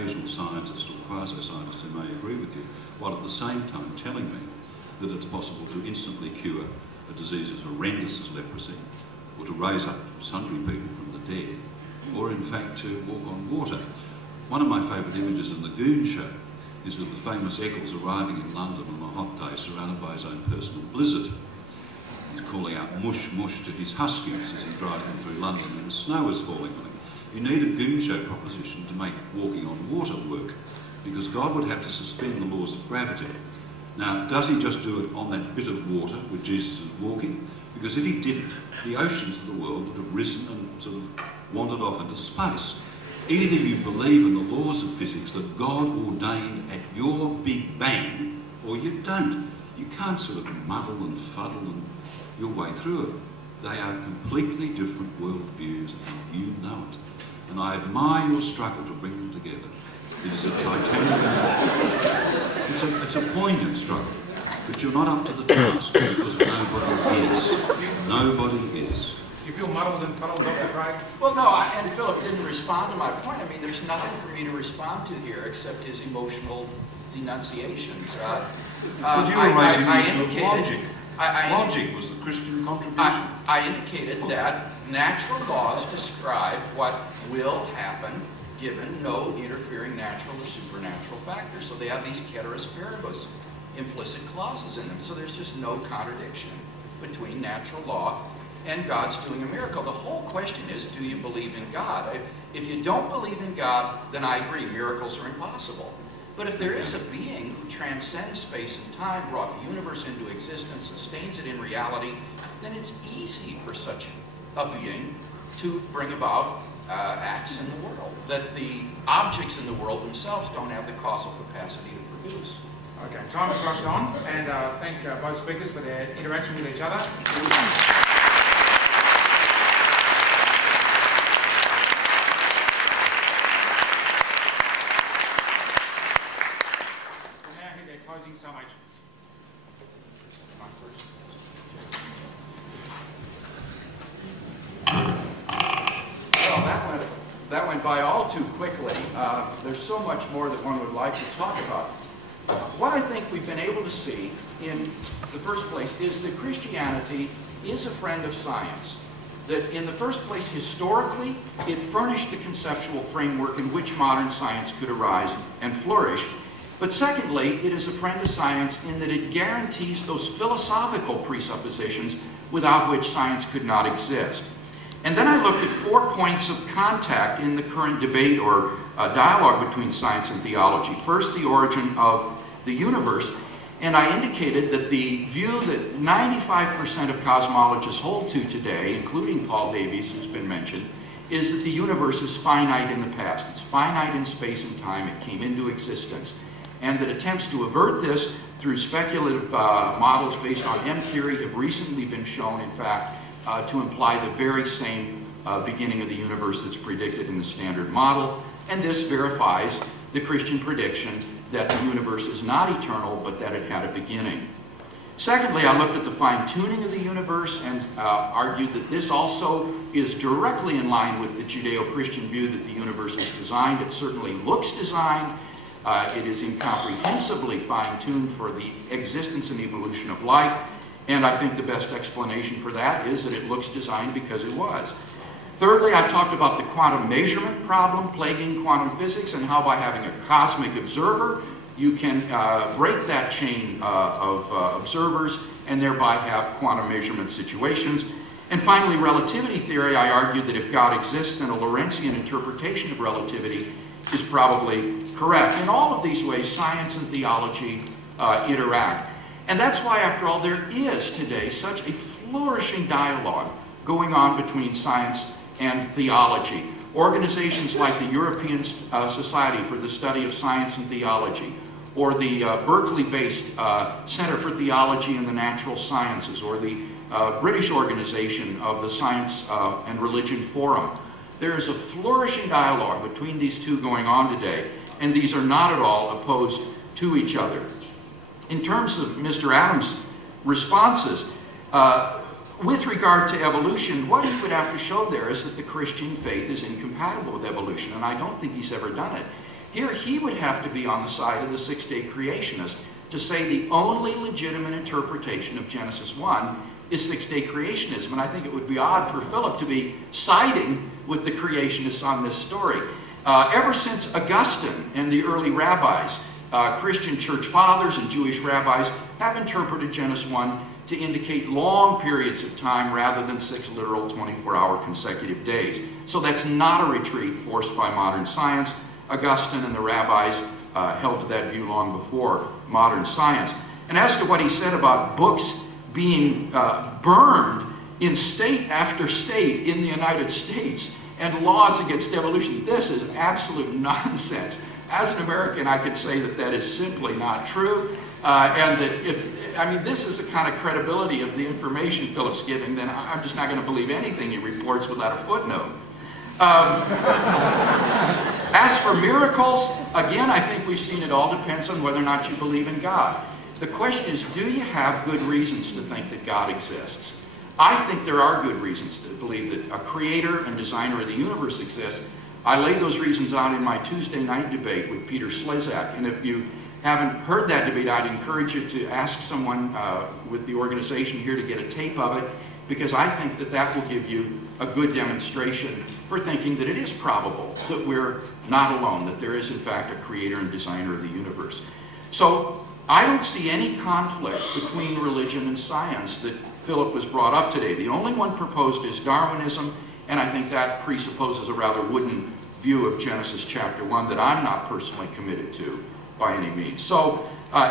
occasional scientist or quasi-scientist who may agree with you, while at the same time telling me that it's possible to instantly cure a disease as horrendous as leprosy, or to raise up sundry people from the dead, or in fact to walk on water. One of my favourite images in the Goon show is of the famous Eccles arriving in London on a hot day surrounded by his own personal blizzard. He's calling out mush mush to his huskies as he drives them through London and the snow is falling on him. You need a Goon show proposition to make walking on water work, because God would have to suspend the laws of gravity. Now, does he just do it on that bit of water where Jesus is walking? Because if he didn't, the oceans of the world would have risen and sort of wandered off into space. Either you believe in the laws of physics that God ordained at your Big Bang, or you don't. You can't sort of muddle and fuddle and your way through it. They are completely different worldviews, and you know it. And I admire your struggle to bring them together. It is a titanic, it's a poignant struggle, but you're not up to the task because nobody is. Nobody is. Do you feel muddled and fuddled, Dr. Craig? Well, no, and Philip didn't respond to my point. I mean, there's nothing for me to respond to here except his emotional denunciations. But you were raising the issue of logic. Logic was the Christian contribution. I indicated that natural laws describe what will happen given no interfering natural or supernatural factors. So they have these ceteris paribus, implicit clauses in them. So there's just no contradiction between natural law and God's doing a miracle. The whole question is, do you believe in God? If you don't believe in God, then I agree, miracles are impossible. But if there is a being who transcends space and time, brought the universe into existence, sustains it in reality, then it's easy for such a being to bring about acts in the world that the objects in the world themselves don't have the causal capacity to produce. Okay, time has rushed on, and thank both speakers for their interaction with each other. Closing summations. Well, that went by all too quickly. There's so much more that one would like to talk about. What I think we've been able to see in the first place is that Christianity is a friend of science. That in the first place, historically, it furnished the conceptual framework in which modern science could arise and flourish. But secondly, it is a friend of science in that it guarantees those philosophical presuppositions without which science could not exist. And then I looked at 4 points of contact in the current debate or dialogue between science and theology. First, the origin of the universe. And I indicated that the view that 95% of cosmologists hold to today, including Paul Davies, who's been mentioned, is that the universe is finite in the past. It's finite in space and time. It came into existence. And that attempts to avert this through speculative models based on M-theory have recently been shown, in fact, to imply the very same beginning of the universe that's predicted in the Standard Model. And this verifies the Christian prediction that the universe is not eternal, but that it had a beginning. Secondly, I looked at the fine-tuning of the universe and argued that this also is directly in line with the Judeo-Christian view that the universe is designed. It certainly looks designed. It is incomprehensibly fine-tuned for the existence and evolution of life, and I think the best explanation for that is that it looks designed because it was. Thirdly, I talked about the quantum measurement problem plaguing quantum physics and how by having a cosmic observer, you can break that chain of observers and thereby have quantum measurement situations. And finally, relativity theory, I argued that if God exists, then a Lorentzian interpretation of relativity is probably correct. In all of these ways, science and theology interact. And that's why, after all, there is today such a flourishing dialogue going on between science and theology. Organizations like the European Society for the Study of Science and Theology, or the Berkeley-based Center for Theology and the Natural Sciences, or the British organization of the Science and Religion Forum. There is a flourishing dialogue between these two going on today, and these are not at all opposed to each other. In terms of Mr. Adams' responses, with regard to evolution, what he would have to show there is that the Christian faith is incompatible with evolution, and I don't think he's ever done it. Here he would have to be on the side of the six-day creationist to say the only legitimate interpretation of Genesis 1 is six-day creationism. And I think it would be odd for Philip to be siding with the creationists on this story. Ever since Augustine and the early rabbis, Christian church fathers and Jewish rabbis have interpreted Genesis 1 to indicate long periods of time rather than 6 literal 24-hour consecutive days. So that's not a retreat forced by modern science. Augustine and the rabbis held to that view long before modern science. And as to what he said about books being burned in state after state in the United States and laws against evolution, this is absolute nonsense. As an American, I could say that that is simply not true, and that this is the kind of credibility of the information Philip's giving, then I'm just not going to believe anything he reports without a footnote. As for miracles, again, I think we've seen it all depends on whether or not you believe in God. The question is, do you have good reasons to think that God exists? I think there are good reasons to believe that a creator and designer of the universe exists. I laid those reasons out in my Tuesday night debate with Peter Slezak, and if you haven't heard that debate, I'd encourage you to ask someone with the organization here to get a tape of it, because I think that that will give you a good demonstration for thinking that it is probable that we're not alone, that there is in fact a creator and designer of the universe. So I don't see any conflict between religion and science that Philip was brought up today. The only one proposed is Darwinism, and I think that presupposes a rather wooden view of Genesis chapter 1 that I'm not personally committed to by any means. So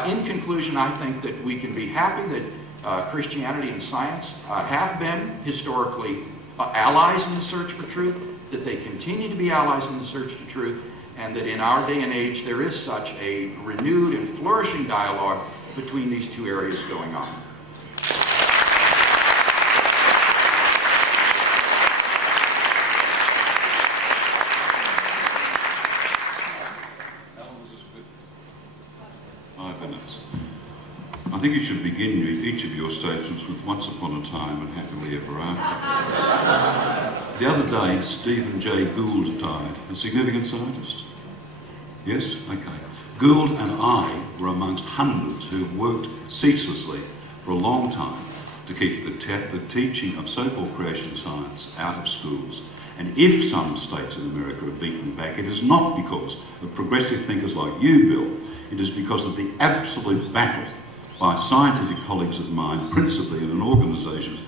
in conclusion, I think that we can be happy that Christianity and science have been historically allies in the search for truth, that they continue to be allies in the search for truth, and that in our day and age there is such a renewed and flourishing dialogue between these two areas going on. I think you should begin each of your statements with "once upon a time and happily ever after." The other day, Stephen Jay Gould died, a significant scientist. Yes? Okay. Gould and I were amongst hundreds who have worked ceaselessly for a long time to keep the teaching of so-called creation science out of schools. And if some states in America are beaten back, it is not because of progressive thinkers like you, Bill. It is because of the absolute battle by scientific colleagues of mine, principally in an organisation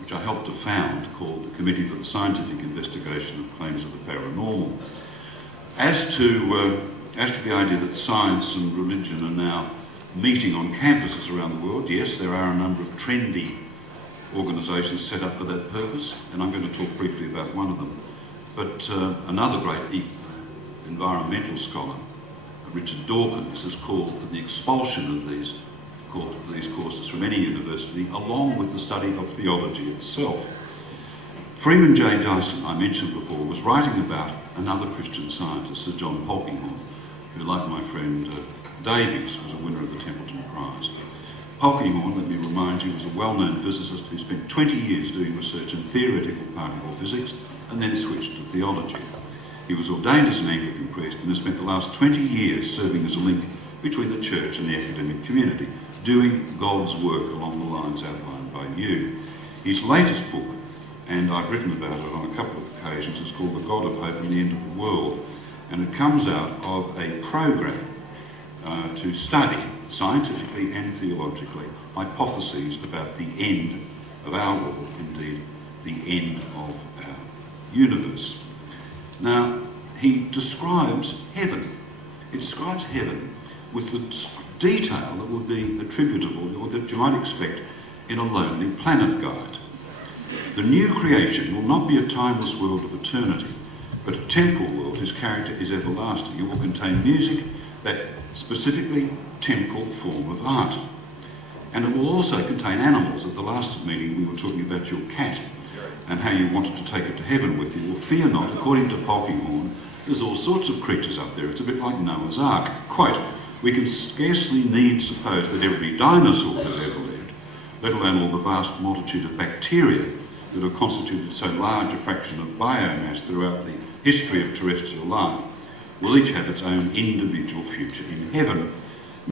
which I helped to found called the Committee for the Scientific Investigation of Claims of the Paranormal. As to the idea that science and religion are now meeting on campuses around the world, yes, there are a number of trendy organisations set up for that purpose, and I'm going to talk briefly about one of them. But another great environmental scholar, Richard Dawkins, has called for the expulsion of these courses from any university, along with the study of theology itself. Freeman J. Dyson, I mentioned before, was writing about another Christian scientist, Sir John Polkinghorne, who, like my friend Davies, was a winner of the Templeton Prize. Polkinghorne, let me remind you, was a well-known physicist who spent 20 years doing research in theoretical particle physics and then switched to theology. He was ordained as an Anglican priest and has spent the last 20 years serving as a link between the church and the academic community, doing God's work along the lines outlined by you. His latest book, and I've written about it on a couple of occasions, is called The God of Hope and the End of the World, and it comes out of a program to study, scientifically and theologically, hypotheses about the end of our world, indeed the end of our universe. Now, he describes heaven. He describes heaven with the detail that would be attributable, or that you might expect in a Lonely Planet guide. The new creation will not be a timeless world of eternity, but a temporal world whose character is everlasting. It will contain music, that specifically temporal form of art. And it will also contain animals. At the last meeting we were talking about your cat and how you wanted to take it to heaven with you. Well, fear not, according to Polkinghorne, there's all sorts of creatures up there. It's a bit like Noah's Ark. Quote, "We can scarcely need suppose that every dinosaur that ever lived, let alone all the vast multitude of bacteria that have constituted so large a fraction of biomass throughout the history of terrestrial life, will each have its own individual future in heaven.